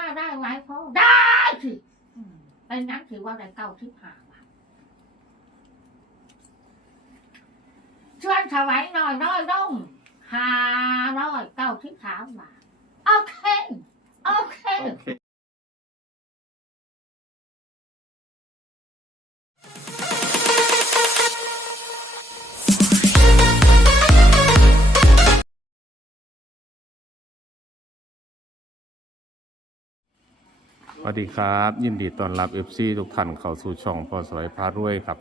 ห้าได้ไหมพ่อได้สิอืมเป็นนั้นถือว่าได้เก้าทิพหาบาทชวนถวายหน่อยน้อยร่มห้าร้อยเก้าทิพสามบาทโอเคโอเค สวัสดีครับ ยินดีต้อนรับ FC ทุกท่านเข้าสู่ช่องพอสวยพารวยครับ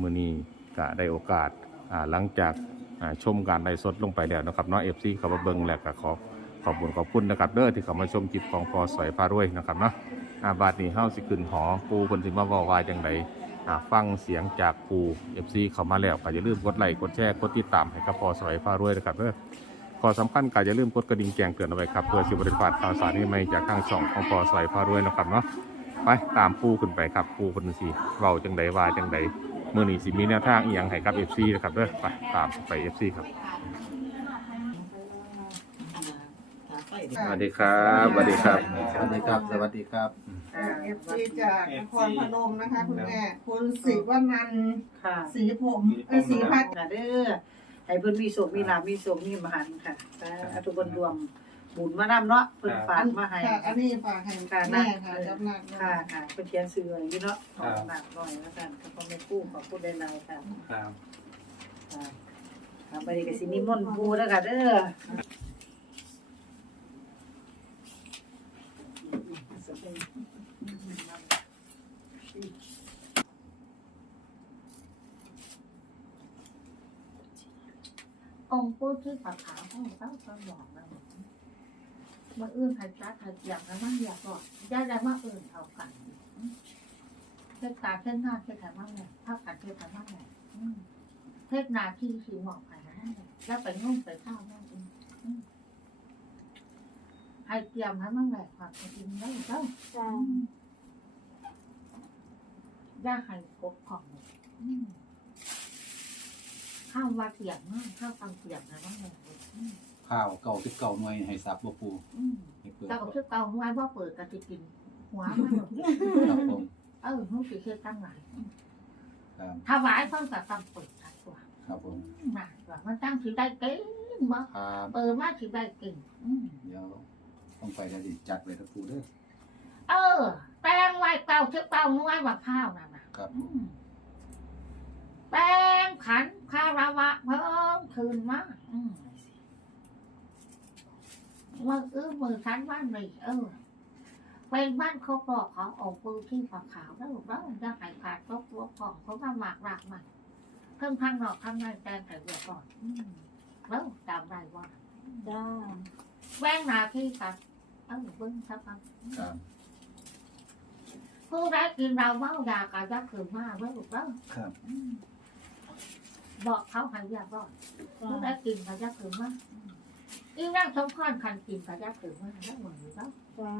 มื้อนี้ก็ได้โอกาสอ่าหลังจากอ่าชมการไลฟ์สดลงไปแล้วนะครับเนาะ FC เข้ามาเบิ่งแหลกขอขอบคุณขอบคุณนะครับเด้อที่เข้ามาชมคลิปของพอสวยพารวยนะครับเนาะอาบาดนี้เฮาสิขึ้นหอปูเพิ่นสิมาเว้าว่าจังไดอ่าฟังเสียงจากปู FC เข้ามาแล้วก็อย่าลืมกดไลค์กดแชร์กดติดตามให้กับพอสวยพารวยนะครับเด้อ อสำคัญก็อย่าลืมกดกระดิ่งแจ้งเตือนเอาไว้ครับเพื่อสิบริพลาดข่าวสารนี้ไม่จากทางช่องของพอสอยพารวยนะครับเนาะไปตามปูขึ้นไปครับปูคนสีเว้าจังใดว่าจังใดเมื่อนี้สิมีแนวทางอีหยังให้กับ FC นะครับเด้อไปตามไป FC ครับสวัสดีครับสวัสดีครับสวัสดีครับสวัสดีครับเอฟซีจากนครพนมนะคะคุณแม่คุณศิวนันท์ค่ะศรีผมเอ้ยศรีพัฒน์ค่ะเด้อ ให้เพิ่นมีโชคมีลาภมีโชคมีมหันต์ค่ะแต่อทุกคนรวมบุญมานำเนาะเพิ่นฝากมาให้ค่ะอันนี้ฝากให้ค่ะแม่ค่ะจับหนักค่ะค่ะเพิ่นเขียนซื้อไว้อยู่เนาะขอหนักหน่อยแล้วกันก็ไม่กู้ขอพูดได้หลายค่ะครับค่ะค่ะบัดนี้ก็สินิมนต์ปู่แล้วค่ะเด้อ องค์ผู้ที่ขาวขาวๆของเขาก็บอกมาเมื่ออื่นใครจ้าใครอยากนะว่าอยากบอกได้ได้ว่าอื่นเท่ากันเทศกาลเทศงานเทศกาลว่าไงเท่ากันเทศกาลว่าไงเทศนาที่สีหมอกไปนะแล้วไปนุ่งไปข้าวนั่นเองอืมให้เตรียมให้มันแบบความจริงได้ก็ย่าให้กบของอืม ข้าวว่าเตียงมากข้าวฟังเตียงนะว่าไงอืมข้าวเก่าสิบเก่าหน่วยให้ซับบ่ปูอืมให้เปิดเก่าคือเก่าไว้ว่าเปิดกันจะกิน หัวมันหรอกครับผมเออมันสิเฮ็ดตั้งหลายครับถวายเพิ่นก็ต้องเปิดทักตัวครับผมมาว่ามันตั้งสิได้กินบ่ครับเปิดมาสิได้กินอืม เดี๋ยวต้องไปแล้วสิจัดไว้ทั้งปูเด้อเออ แป้งไว้เก่าคือเก่าน้อยว่าข้าวนั่นน่ะครับอืม แป้งขันคาราวะเพิ่มคืนมาอืมมืออื้อมือขันบ้านนี่เออเป็นบ้านเขาบอกเขาออกปืนที่ฝักขาวแล้วแล้วจะหายขาดก็ตัวของเขามาหมากรากมันเพิ่งข้างนอกข้างในแปลงแต่เดียวก่อนอืมแล้วจำได้ว่าจ้าแว่งหนาที่กันเออเบิ้งสักพักครับผู้ได้กินเราเมายากายักคือมากแล้วแล้วครับอืม บอกเขาหายยาบอกผู้ได้กินกายักคือมากอืมอีนั่งสมพรคันกินกายักคือมากแล้วเหมือนแล้วจ้า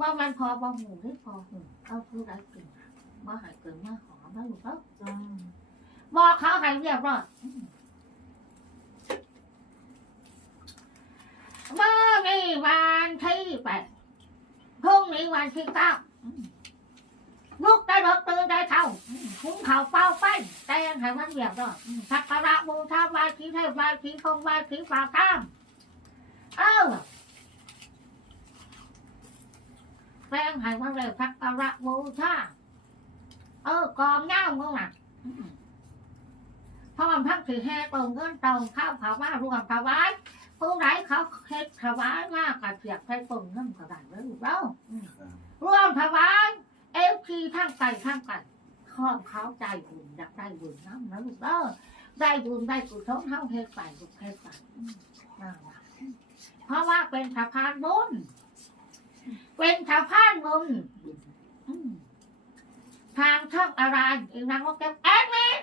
ว่ามันพอบ่หมูได้พอหูเอาผู้ได้กินมาหายเกินมาหอมแล้วแล้วจ้าบอกเขาให้เรียบร้อยอืมเมื่อนี้วันที่แปดพรุ่งนี้วันที่เก้าอืม ลูกได้รถตื่นได้เท่าอืมคุ้มเขาเฝ้าไปแต่ยังให้มันเรียบร้อยอืมสักการะบูชาไหว้ที่เทพไหว้ที่คงไหว้ที่ฝาข้ามเออแป้งให้มันเร็วสักการะบูชาเออกองเง่ามึงน่ะอืมพร้อมทั้งถือแห่ตรงเงินตรงข้าวเผามารวมถวายผู้ไหนเขาเฮ็ดถวายมากกับเสียบให้ตรงเงินก็ได้แล้วเล่าอืมครับรวมถวายเอฟทีทั้งไก่ทั้งไก่ข้อมเขาใจบุญอยากได้บุญน้ำนะลูกเด้อได้บุญได้กุศลเท่าเฮ็ดไปลูกเฮ็ดไปอืมนั่นล่ะเพราะว่าเป็นสะพานบุญเป็นสะพานบุญอืมทางช่องอะไรอีกนางว่าแกแอดมิน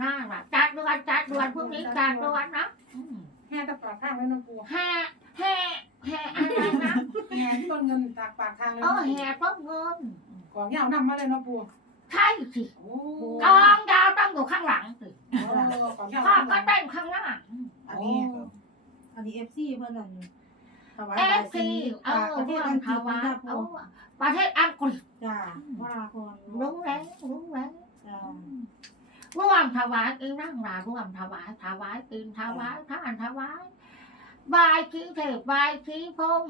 น่าล่ะจัดด่วนจัดด่วนพรุ่งนี้จัดด่วนนะอืมแห่ตะปากข้างไว้นะปูแห่แห่ แห่อะไรนะแห่ต้นเงินตากปากทางเลยเออแห่ต้นเงินของยาวนำมาเลยนะปูใช่สิโอ้กองยาวต้องอยู่ข้างหลังสิของยาวพ่อก็นำเต้นข้างหน้าอันนี้ครับอันนี้เอฟซีเพิ่นนั่นเถวายเอบายฟซีสีเออประเทศร่วอัมงกถฤษวายนะเอาปูประเทศอังกฤษจ้าพระราพรรู้แล้วรู้แล้ว จ้าร่วมถวายอีนั่งลาร่วมถวายถวายกินถวายท่านถวาย บายชี้เทพบายชี้พรม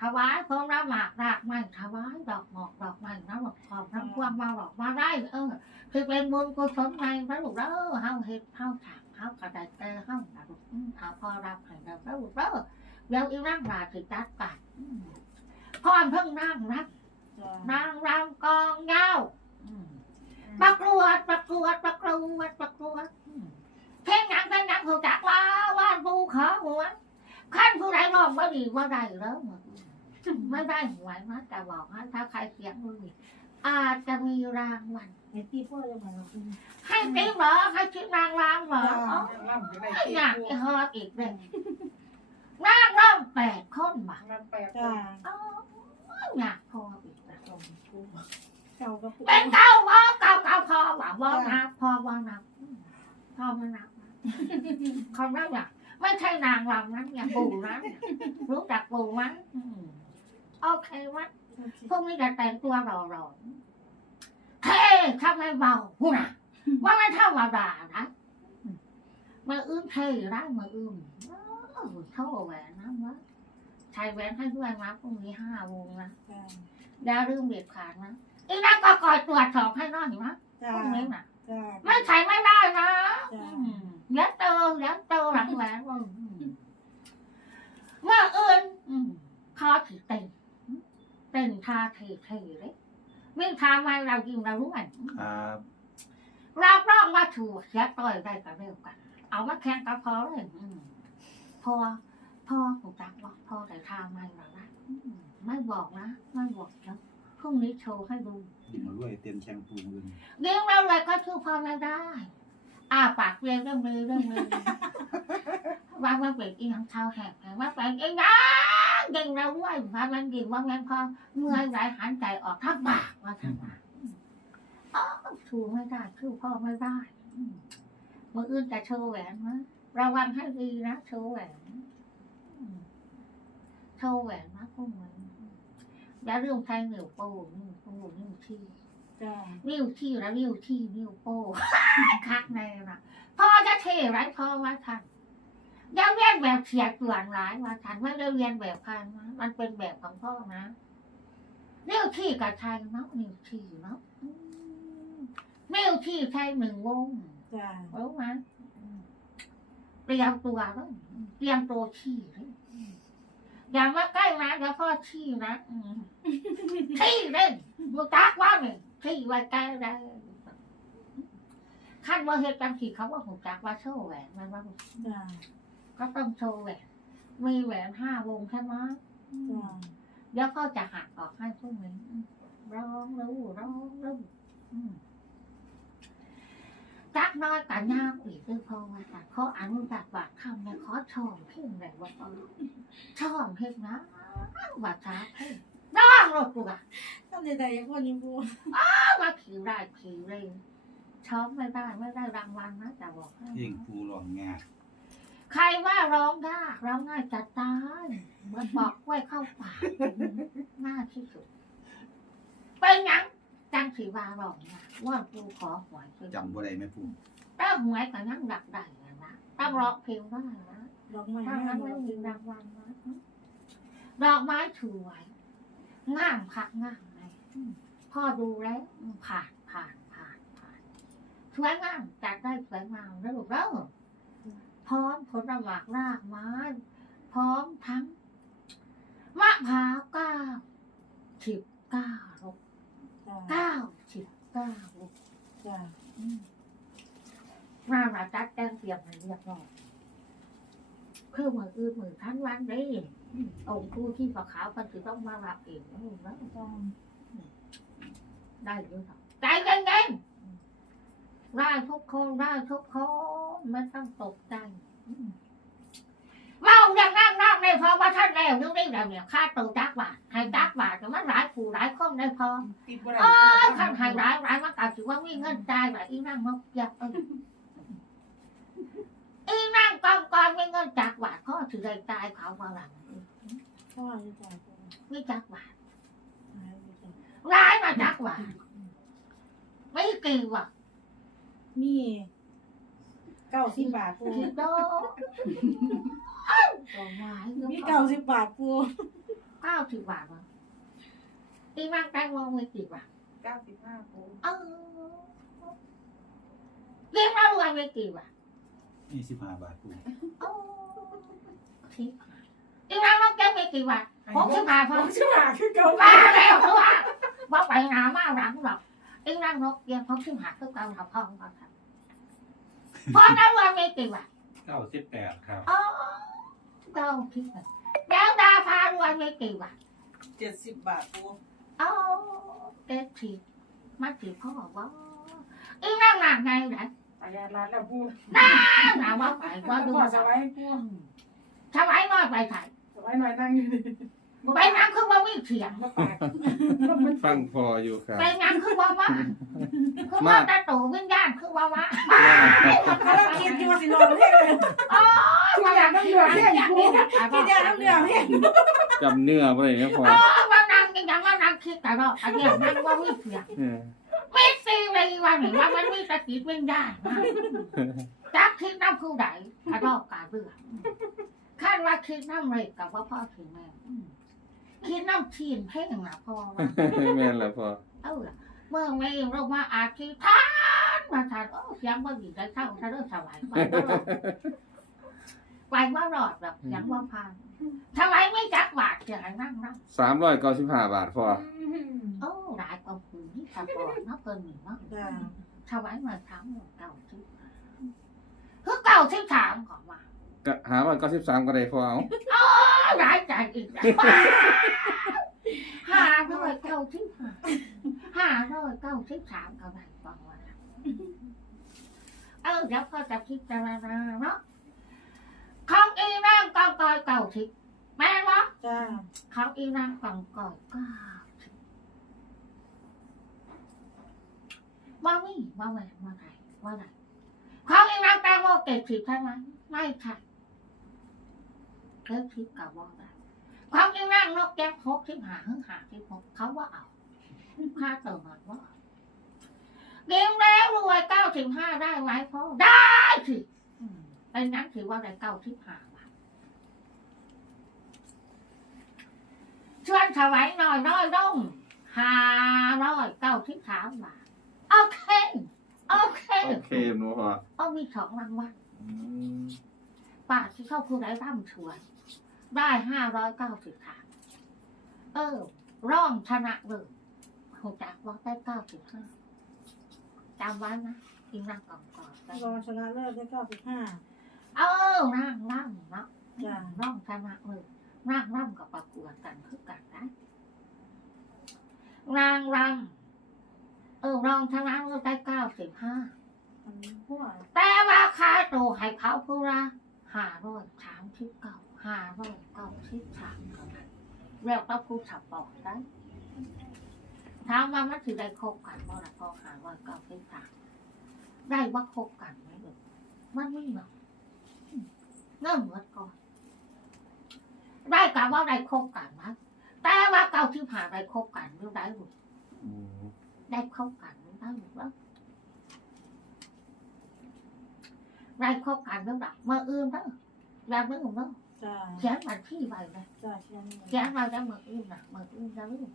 ถวายพรมละหมากรากไม้ถวายดอกหมอกดอกไม้น้ำหลอกขอบน้ำพวงมาหลอกมาได้เออคือเป็นบุญกุศลในพระลูกเด้อเฮาเฮ็ดเฮาฉากเฮากระไดเตอเฮาดาลูกอืมเอาพอรับให้เราพระลูกเด้อเดี๋ยวอีนั่งลาสิจัดกันอืมเพิ่งนั่งรับจ้านางรำกองยาวอืมประกวดประกวดประกวดประกวดเพลงหนังเพลงหนังเขาจักว่าว่านปูขาหัว ขั้นผู้ใดร้องว่าดีว่าได้แล้วไม่ได้หวยนะแต่บอกให้ถ้าใครเสียงดีอาจจะมีรางวัลเห็นที่พ่อจะมาปูให้ติ๊กเหรอให้ติ๊กนางรำเหรออยากจะฮอดอีกเลยนางร่ำแปดคนบ่ะล่ำแปดจ้าอ๋อยากพออีกแล้วเป็นเก้าบ่เก้าเก้าพอบ่บ่นับพอบ่นับอืมพอม่นับนะเขาไม่อยาก ไม่ใช่นางรำนะอย่าปู่นะรู้จักปู่ไหมอืมโอเคไหมพวกนี้จะแต่งตัวหล่อๆเฮ้ทำไมเบาหูนะว่าไม่เท่ามาด่านะอืมมาอื้มเท่ได้มาอื้มอ้าวเท่าแหวนนะวะใช้แหวนให้ด้วยนะพรุ่งนี้ห้าวงนะจ้าอย่าลืมเด็ดขาดนะอีนั่นก็คอยตรวจสอบให้น้อยนะจ้าพรุ่งนี้น่ะจ้าไม่ใช่ไม่ได้นะ จ้ะอืมเดี๋ยวเจอเดี๋ยวเจอหลังแหวนอืมเมื่ออื่นอืมคอถือเต็งเต็งทาเทเทเลยวิ่งทางมาเรายิงเรารู้ไหมครับรับรองว่าถูกเสียต่อยได้กันเร็วกัน เอามาแข่งกับพอเลยอืมพอพอผมจักว่าพอแต่ทางมาเราละอืมไม่บอกนะ ไม่บอกแล้วพรุ่งนี้โชว์ให้ดูนี่มาด้วยเต็มแชมพูเลยเลี้ยงเราเลยก็คือพอไม่ได้ อ้าปากเรียงเรื่องมือเรื่องมือว่าว่าเป็นอีหยังเท้าแหกว่าเป็นอีหยังเก่งเราด้วยว่ามันดีว่ามันพอเมื่อยไหลหันใจออกทั้งปากว่าทั้งปากอ๋อถูไม่ได้คือพ่อไม่ได้มืออื่นจะโชว์แหวนนะระวังให้ดีนะโชว์แหวนอืมโชว์แหวนนะพวกมึงอย่าลืมใช้นิ้วโป้งนิ้วโป้งนิ้วชี้ จ้านิ้วที่แล้วนิ้วที่นิ้วโป้คักในนะพ่อจะเทไรพ่อว่าทันอยังเรียนแบบเฉียดส่วนร้ายว่าทันไม่ได้เรียนแบบพันนะมันเป็นแบบของพ่อนะนิ้วที่กับชายเนาะนิ้วที่เนาะอืมนิ้วที่ใช้หนึ่งวงจ้ารู้ไหมอืมเตรียมตัวเลยเตรียมตัวขี้เลยอืมอย่ามาใกล้นะเดี๋ยวพ่อขี้นะอืมขี้เลยมึงตักว่าเนี่ย ขี้ไว้ใกล้ได้ขั้นว่าเหตุการณ์ขี่เขาว่าผมจักว่าโชว์แหวนมันว่าก็ต้องโชว์แหวนมีแหวนห้าวงใช่ไหมอืมจ้าเดี๋ยวก็จะหักออกให้พวกนี้ร้องรู้ร้องรู้อืมจักน้อยกับย่าอีกด้วยพอว่าแต่ขออนุญาตบาดคำเนี่ยขอชอมเพ่งไหนว่าชอมเพ่งนะบาดช้าเพ่ง ร้องรถกูอะทำใจยังคนยังปูว่าขี่ได้ขี่เลยช้อมไม่ได้ไม่ได้รางวัลนะแต่บอกให้เพ่งปูหลอนงาใครว่าร้องยากร้องง่ายจะตายเหมันบอกไว้เข้าปากง่ายที่สุดเป็นหยังจังสีว่าร้องนะว่ากูขอหวยคือจำบ่ได้ไหมปูถ้าหวยกับนั่งดักได้นะต้องร้องเพลงได้นะดอกไม้ถ้าห้านั้นดไม่อกมีรางวัลนะดอกไม้สวย งามพักงามเลยพ่อดูแล้วผ่านผ่านผ่านผ่านสวยงามจัดได้สวยงามแล้วลูกเด้อพร้อมผลหมากรากไม้พร้อมทั้งมะพร้าวเก้าสิบเก้าลูกจ้าเก้าสิบเก้าลูกจ้าอืมมามาจัดแจงเตรียมให้เรียบร้อย เพื่อมืออื่นมือทั้งวันได้อืมองค์ครูที่ฝาขาวมันคือต้องมารับเองนะลูกนะจ้าได้ด้วยครับใจเย็นๆได้ทุกคนได้ทุกคนไม่ต้องตกใจอืมเมาอย่างนั่งนั่งได้พอว่าท่านแล้วนึกได้แล้วเนี่ยค่าตัวจักบาทให้จักบาทแต่มันหลายผู้หลายคนได้พอติดบ่ได้โอ้ยขันหายร้ายร้ายมากกล่าวถือว่ามีเงินจ่ายแบบอีนั่งนกยักษ์เอออีนั่งกองกองมีเงินจากบาทพ่อถือได้จ่ายเขามาหลังพ่อจะจ่ายปูไม่จักบาทหายไปจ้ะร้ายมาจักบาทไม่กี่ว่ะมีเก้าสิบบาทปูคิดโดสองร้ายมีเก้าสิบบาทปูเก้าสิบบาทวะอีมังแตงโมไม่กี่บาทเก้าสิบห้าปูเออเลี้ยงเรารวยไม่กี่บาท ยี่สิบห้าบาทปูโอ้ทิพย์อีมังเราแกไม่กี่บาทหกสิบบาทพอสิบบาทคือเก้ามาแล้วเพราะว่าว่าไปหนามาหลังหรอกอีนั่งนกเยี่ยมเขาขึ้นหาคือเก่าทับพ่อของเขาครับพอเรารวยไม่กี่บาทเก้าสิบแปดครับอ๋อเก้าทิพย์แล้วดาพารวยไม่กี่บาทเจ็ดสิบบาทปูอ๋อเด็ดทีมาถือพ่อว่าอีนั่งหนักไงไหน ประหยัดร้านแล้วปูน้าหนาว่าไปว่าดูพ่อว่าสบายปูทำไมน้อยไปไทยสบายหน่อยนั่งอยู่ไปนั่งคือว่าวิ่งเสียงมาปากมันฟังพออยู่ครับ ไปนั่งคือว่าว่าคือว่าตาโตวิญญาณคือว่าว่าเขาเราคิดอยู่ว่าสินอนเพ่งเลยอ๋อคิดอย่างน้ำเหลืองเพ่งปูคิดอย่างน้ำเหลืองเพ่งจำเนื้อบ่ได้นะพออ๋อว่านั่งยังว่านั่งคิดแต่เราอันนี้นั่งว่าวิ่งเสียง เออ ไม่ซีเลยว่าหนิว่ามันมีสติวิญญาณนะจักคิดน้ำผู้ใดกระดอกกาเบื่อคาดว่าคิดน้ำเลยกับว่าพ่อถึงแม่อืมคิดน้ำทีนเพ่งนะพ่อว่าแม่นแล้วพอเออเมื่อไม่เรามาอาทิทานมาทานโอ้เสียงว่าดีใจเท่าถ้าเรื่องสวายไปว่ารอด ไปว่ารอดแบบเสียงว่าพานทำไมไม่จักบาทเสียงนั่งนั่งสามร้อยเก้าสิบห้าบาทพอโอ้หลายกว่าผืนที่ทำก่อนเนาะเกินหนึ่งเนาะจ้าทำไมมาทำเก่าที่คือเก่าที่สามก่อนมาก็หาร้อยเก้าสิบสามก็ได้พอเอาโอ้หลายใจอีกแล้วห้าร้อยเก้าที่ห้าห้าร้อยเก้าที่สามก็ได้บอกว่าเออเดี๋ยวก็จะคิดจารณาเนาะ ของอีนางกองกอยเก่าทิพย์แม่นวะจ้าของอีนางกองกอยเก้าทิพย์ว่ามีว่าไงว่าไงว่าไงของอีนางแตงโมเก็บทิพย์ใช่ไหมไม่ใช่เก็บทิพย์กับว่าไงของอีนางนกแก้วหกทิพย์หาหึ่งหาทิพย์หกเขาว่าเอาค่าเติมมันว่าเอาเลี้ยงแล้วรวยเก้าสิบห้าได้ไหมพ่อได้สิ อืมเป็นนั้นถือว่าได้เก้าสิบห้าบาทชวนถวายหน่อยน้อยร่มห้าร้อยเก้าสิบสามบาทโอเค โอเค โอเคหนูพอเอามีสองรางวัลอืมป้าที่เข้าผู้ได้ร่ำชวน ได้ห้าร้อยเก้าสิบสามเออ ร่องชนะเลยหัวจักว่าได้เก้าสิบห้าจำไว้นะกินนั่งก่อนก่อนๆได้รองชนะเลิศได้เก้าสิบห้า เออนั่งนั่งเนาะจ้าร่องชนะเลยนั่งร่ำกับประกวดกันคือกันนะนางรำเออรองชนะเลิศได้เก้าสิบห้า อันนี้หัวแต่ว่าค่าตัวให้เขาพูละห้าร้อยสามสิบเก้าห้าร้อยเก้าสิบสามเท่านั้นแล้วก็พูดสับปอกได้ถามว่ามันถือได้คบกันบ่ละพอหาร้อยเก้าสิบสามได้ว่าคบกันไหมลูกมันไม่หรอก เริ่มเหมือนก่อนได้กับว่าได้คบกันนะแต่ว่าเก้าที่ผ่านได้คบกันหรือได้บุอืมได้คบกันหรือได้บุแล้วได้คบกันหรือเปล่าเมื่ออื่นเนอะอย่าลืมเนอะจ้าเขียนวันที่ไว้เลยจ้าเชียนเขียนไว้แล้วเมื่ออื่นนะเมื่ออื่นจะลืม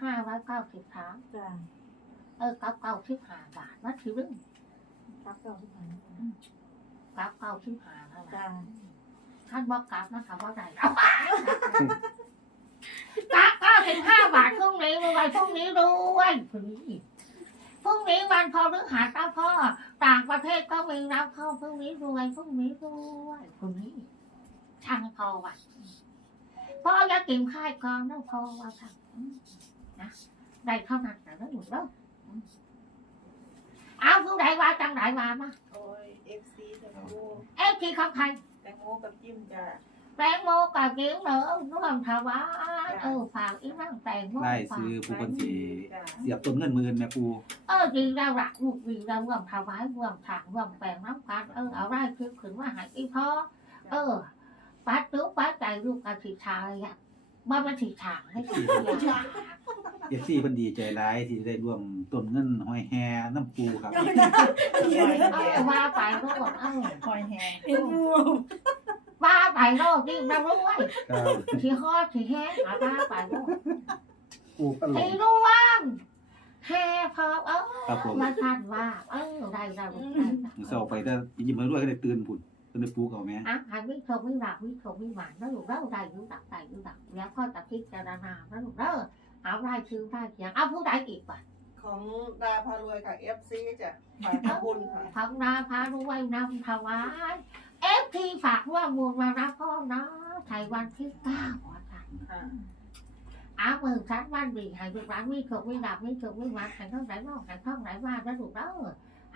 ห้าร้อยเก้าสิบสามจ้าเออกับเก้าสิบห้าบาทนั่นคือเรื่องพักเก้าสิบห้า กับเก้าสิบห้าแล้วจ้าล่ะท่านบอกกับนะคะว่าไรเอากับเก้าสิบห้าบาทพรุ่งนี้รวยพรุ่งนี้รวยพรุ่งนี้พรุ่งนี้วันพอฤหัสนะพ่อต่างประเทศก็มีรับเข้าพรุ่งนี้รวยพรุ่งนี้รวยพรุ่งนี้ช่างพอว่ะพ่ออย่ากินข้าวกองนะพ่อว่าช่างอืมนะได้เท่านั้นแต่ไม่หมดแล้วอืม เอาผู้ใดว่าจังไหนมามาโอ้ยเอฟซีแตงโมเอ๊ะที่ของใครแตงโมกับจิ้มจ้าแตงโมกับเกี๊ยวเหนือร่วมถวายเออฝากอีนั่งแตงโมไล่ซื้อผู้คนสีจ้าเสียบต้นเงินหมื่นแม่ปูเออดีแล้วล่ะลูกดีแล้วร่วมถวายร่วมถางร่วมแปลงน้ำกันเออเอาไร่คือขืนว่าหายอีพ่อเออปัดตู้ปัดใจลูกกะสิชายอะ มันเป็นถีฉางไม่ใช่ถีฉางเอฟซีเพิ่นดีใจร้ายที่ได้ร่วมต้นเงินห้อยแฮน้ำปูครับ เออว่าไปโลดเออคอยแฮเอ็นบูว่าไปโลดยิ่งนะรู้ไว้ครับที่ข้อที่แห้งหาว่าไปโลดปูก็หลที่งรู้ว่างแห่พอเออครับผมมาทันว่า เออได้ได้ได้มือเศร้าไปแต่ยิ้มมาด้วยก็ได้ตื่นผุดเพิ่ นได้ปลูกเอาแม่อะหายวิโชวิหลักวิโชวิหวานแล้วลูกเล่าได้รู้ดักได้รู้ดักแล้วพ่อจะพิจารณาแล้วลูกเล่าเอาได้ชื่อได้เสียงเอาผู้ใดอีกป่ะของดาพารวยกับ FC จะฝ่ายทำบุญค่ะพังนาพารวยนำถวายเอฟทีฝากว่ามูลมารับพ่อนะไทยวันที่เก้าวันจันทร์ค่ะอาเมืองชัดบ้านบีหายลูกร้านวิโชวิหลักวิโชวิหวานหายท่องไหนนอกหายท่องไหนว่าแล้วลูกเล่า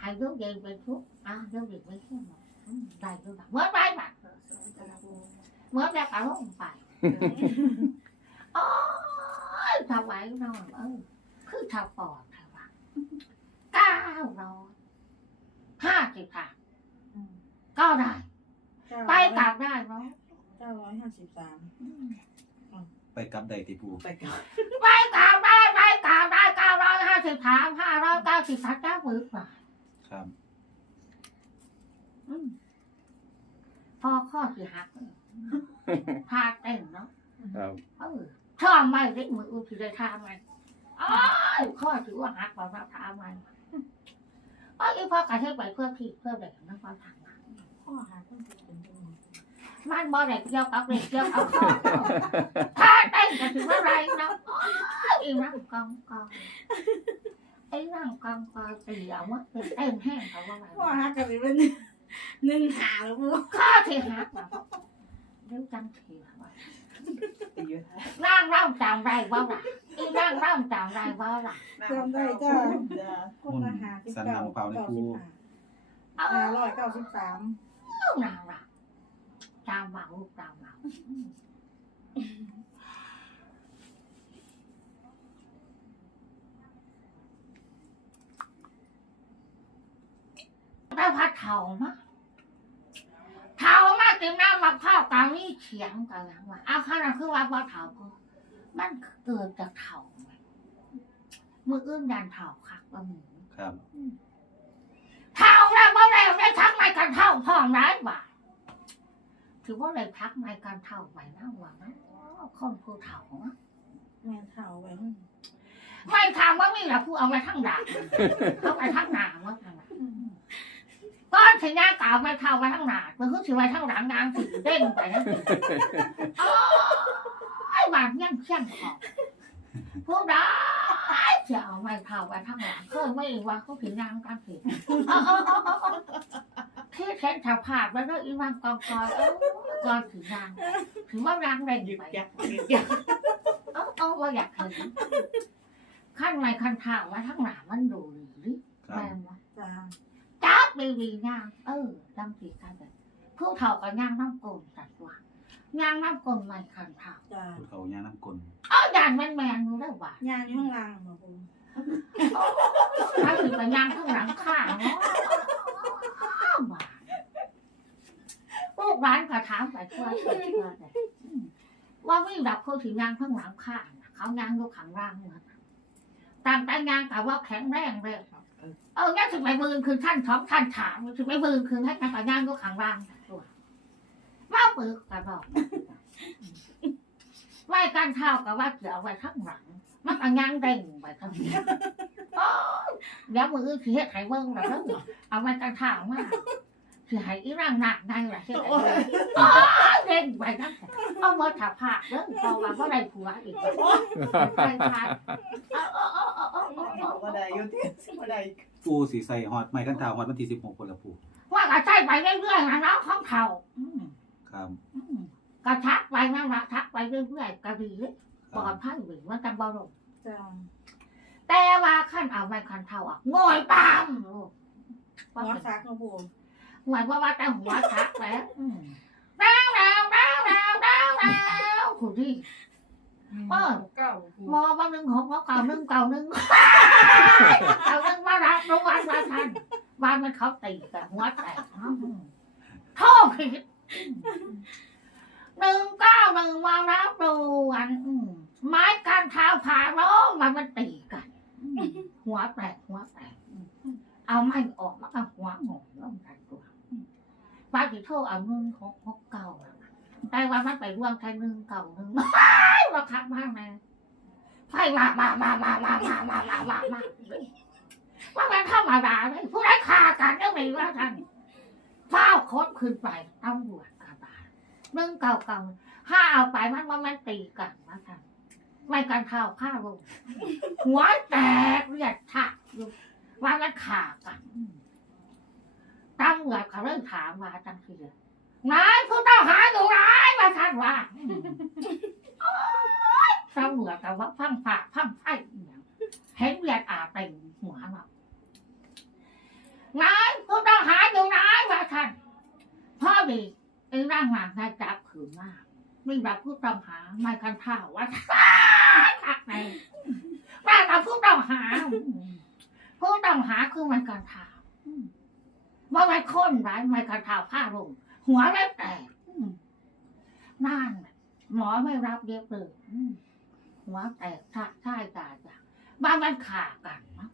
หายเรื่องเย็นเป็นทุกข์อะเรื่องเด็กไม่ใช่หรอ กอืมได้รู้ดักเมื่อไรบ้างเมื่อแบบเอาลงไปโอ้ยถวายนอนเออคือทำปอดถวายเก้าร้อยห้าสิบค่ะก็ได้ ไปกลับได้เนาะเก้าร้อยห้าสิบสามไปกลับได้ติปูไปกันไปกลับได้ไปกลับได้เก้าร้อยห้าสิบสามห้าร้อยเก้าสิบพันเก้าหมื่นบาทครับอืม พอข้อสิหักเออพาเต้นเนาะครับเออชอบไม่ได้มืออุทิศทามันอ้าวข้อถือว่าหักบอกว่าทามันเอ้ยพ่อกระเทยไปเพื่อผิดเพื่อแบ่งนักความทางนั้นข้อหาต้นทุนเป็นยังไงมันบ่ได้เกี่ยวกับเด็กเกี่ยวกับข้อถ้าเต้นก็ถือว่าไรเนาะอ้าวอีนั่งกองกองไอ้นั่งกองกองเตียวมันเป็นเต้นแห้งเขาว่าไงข้อหากันเป็น หนึ่งหาแล้วบูข้อที่หักแบบเรื่องจังเทียว่าตีอยู่นั่งร่ำจำได้บ่ล่ะอีนั่งร่ำจำได้บ่ล่ะจำได้จ้าคนละหาสิบเก้าเก้าสิบห้าเอห้าอร้อยเก้าสิบสามนางล่ะจำเบาลูกจำเบาได้พัดเท่ามะเท่ามากกินน้ำมะพร้าวกลางนี่เฉียงกันยังว่าเอาขนาดคือว่าพอเท่าก็มันเกิดจากเท่าไหมมืออื่นยันเท่าคักว่าหมูครับเท่าแล้วเมื่อไรได้ทักไม่กันเท่าพ่อมร้ายบ่าถือว่าเลยทักไม่กันเท่าไปนะว่านะคนผู้เท่านะแม่เท่าไว้ไม่ถามว่ามีหรอผู้เอาไปทั้งด่าเอาไปทั้งหนาว่าทางนั้น ก้อนถึงยางกล่าวไม่เท่าไปทั้งหนามันคือถือไปทั้งหลังงานถือเด้งไปนะโอ้ยบาดเงี้ยเชี่ยงขอบผู้ได้จะเอาไม่เท่าไปทั้งหลังเคยไม่ว่าเขาถึงยางกันถือที่เช็นสภาพแล้วก็อีวันกองกอยเออกอนถือยางถือว่ารางแรงหยุดไปยักหยุดยักเออเออว่าอยากเห็นขั้นในขั้นทางว่าทั้งหนามันดูหรือครับแม่ว่าจ้าจับ ดีดีงามเออจังสีกันเลยผู้เฒ่ากับย่างน้ำกลนสัตว์ว่าย่างน้ำกลนในขั้นทางจ้าพูดเขาย่างน้ำกลนเออยานแมนแมนรู้ได้ว่ายางอยู่ข้างล่างมาบูถ้าถือไปย่างข้างหลังข้างเนาะว่าลูกร้านก็ถามไปทั่วทั่วทั่วเลยว่าวิ่งดับเขาถึงยางข้างหลังข้างน่ะเขายางอยู่ข้างล่างเหมือนกันต่างแต่ยางแต่ว่าแข็งแรงเลย เอองั้นถึงไปบืนคือท่านท้องท่านถามถึงไปบืนคือให้การแต่ยางอยู่ข้างล่างตัวว่าปืนกระบอกไหวการเท้ากับว่าเกี่ยวไว้ข้างหลังมันก็ยางเด้งไปข้างหลังโอ้ยเดี๋ยวมือคือเฮ็ดไห้เบิ้งแล้วเด้อเอาไว้การเท้ามาคือให้อีร่างหนักไงล่ะเฮ็ดเบิ่งโอ้ยเด้งไปทั้งเอาเมื่อถับผักเด้อพอว่าบ่ได้ผัวอีกแล้วไปทานเอาเอาเอาเอาเอาเอาบ่ได้อยู่ที่บ่ได้ ปูสีใส่ฮอตไม้ขั้นเท้าฮอตวันที่สิบหกคนละปูว่ากระใช้ไปเรื่อยๆนะน้องของเขาอืมครับ อืมกระทักไปนั่นละทักไปเรื่อยๆกระดีคปลอรัดบภัยหรือว่าจำบ่ลงจ้าแต่ว่าขั้นเอาไม่คันเท่าอะงอยปามลูกหัวซักมาบูหมายว่าว่าแต่หัวทักแล้วอืมดาวดาวดาวดาวดาวดาวคุณดิ เก้ามอว่าหนึ่งหกเก่าหนึ่งเก่าหนึ่งเก่าหนึ่งมารับรู้วันมาทันวันมันเขาตีกันหัวแตกโทษผิดหนึ่งเก้าหนึ่งมารับดูอันอืมไม้กันเท้าผ่าโล้มันมันตีกันอืมหัวแตกหัวแตกอืมเอาไม่ออกแล้วก็หัวงงล้มกันตัวอืมปาติโทษเอาหนึ่งหกหกเก้า อะแต่ว่ามันไปร่วมแค่หนึ่งเก่าหนึ่งว่าคักมากเลยไฟมามามามามามามามามามาว่ามันธรรมดาเลยผู้ใดฆ่ากันก็ไม่ว่ากันเฝ้าคดขึ้นไปตำรวจกระบาดหนึ่งเก่าเก่าห้าเอาไปมันว่ามันตีกันว่ากันไม่กันเท้าฆ่าลงหัวแตกเลือดฉะอยู่ว่ามันขากันตำรวจเขาเริ่มถามว่าจังคือ นายผู้ต้องหาอยู่ไหนมาท่านว่าตำรวจแต่ว่าฟังฝากฟังไฟอหย่างเห็นเลือดอาเต็มหัวเรานายผู้ต้องหาอยู่ไหนมาท่านพ่อดีไอ้ร่างหลังนายจับขืนมากไมีแบบผู้ต้องหาไม่คันท่าว่าทักในร่างกับผู้ต้องหาผู้ต้องหาคือมันกันท่าว่ามันค้นไรไม่กันท่าผ้าลง หัวไม่แตกอืมนั่นน่ะหมอไม่รับเย็บเลยอืมหัวแตกท่าท่ายตาจ้ะบ้านมันขากันนะ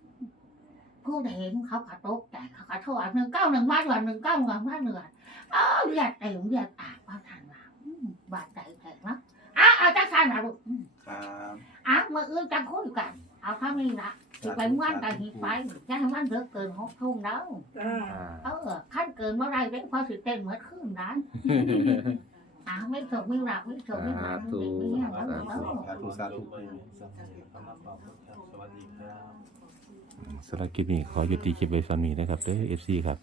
ผู้ใดเห็นเขากระโตกแต่เขากระโทษหนึ่งเก้าหนึ่งมาด่วนหนึ่งเก้าหนึ่งมาเหนื่อยเออเลือดเต็มเลือดอาบมาทางหลังอืมบาดใจแตกนะอะเอาจักสันนะลูกอืมครับอะเมื่ออื่นจะคุยกัน เอาเท่านี้ละ thì phải ngoan tại thì phải nhanh ngoan được cười một thun đâu จ้า ờ khăn cười nó đây đấy khoa sự tên mới khương đấy à mấy thuộc mấy rạp mấy thuộc mấy rạp mấy thuộc mấy rạp mấy สา rạp ธุสาธุสำหรับคลิปนี้ขอยุติคลิปไว้สำนีนะครับเด้อเอฟซีครับ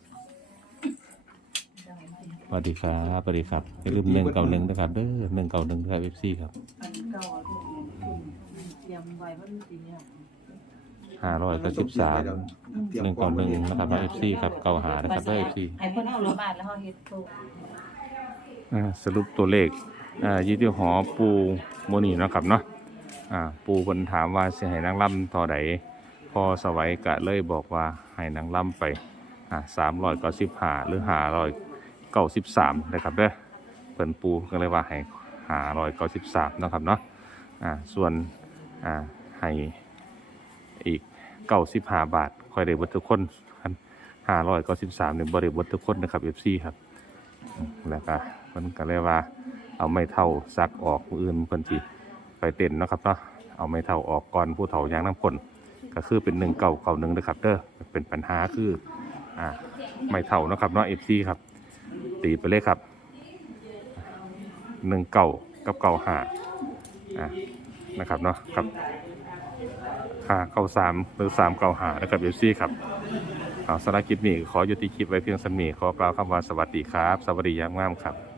สวัสดีครับสวัสดีครับอย่าลืมหนึ่งเก่าหนึ่งนะครับเด้อหนึ่งเก่าหนึ่งครับเอฟซีครับ อันเก่าเอาลูกหนึ่งเตรียมไว้ว่ามันสิเนี่ย ห้าร้อยก็สิบสามหนึ่งเก่าหนึ่งนะครับเอฟซีครับเก่าหานะครับเด้อเอฟซีให้เพิ่นเอาลงมาแล้วเฮาเฮ็ดโตอ่าสรุปตัวเลขอ่าอยี่ที่หอปูโมนี่เนาะครับเนาะอ่าปูเพิ่นถามว่าสิให้นางล่ำต่อใดพอสวัยกะเลยบอกว่าให้นางล่ำไปอ่าสามร้อยก็สิบห้าหรือห้าร้อยเก้าสิบสามนะครับเด้อเพิ่นปูก็เลยว่าให้ห้าร้อยเก้าสิบสามนาะครับเนาะอ่าส่วนอ่าให้อีก เก้าสิบห้าบาทคอยได้เบิดทุกคนห้าร้อยเก้าสิบสามเนี่ยบริบิดทุกคนนะครับเอฟซีครับแล้วก็มันก็เลยว่า เอาไม่เท่าซักออกอื่นเพิ่นสิไปเต้นนะครับเนาะเอาไม่เท่าออกก่อนผู้เฒ่ายางน้ำพ่นก็คือเป็นหนึ่งเก่าเก่าหนึ่งนะครับเด้อเป็นปัญหาคืออ่าไม่เท่านะครับเนาะเอฟซีครับ ตีไปเลยครับหนึ่งเก่ากับเก่าหาอ่านะครับเนาะครับ หาเก่าสามหรือสามเก่าหานะครับเอฟซีครับเอาสารคลิปนี้ขอยุติคลิปไว้เพียงสมีขอกล่าวคำว่าสวัสดีครับ สวัสดียามงามครับ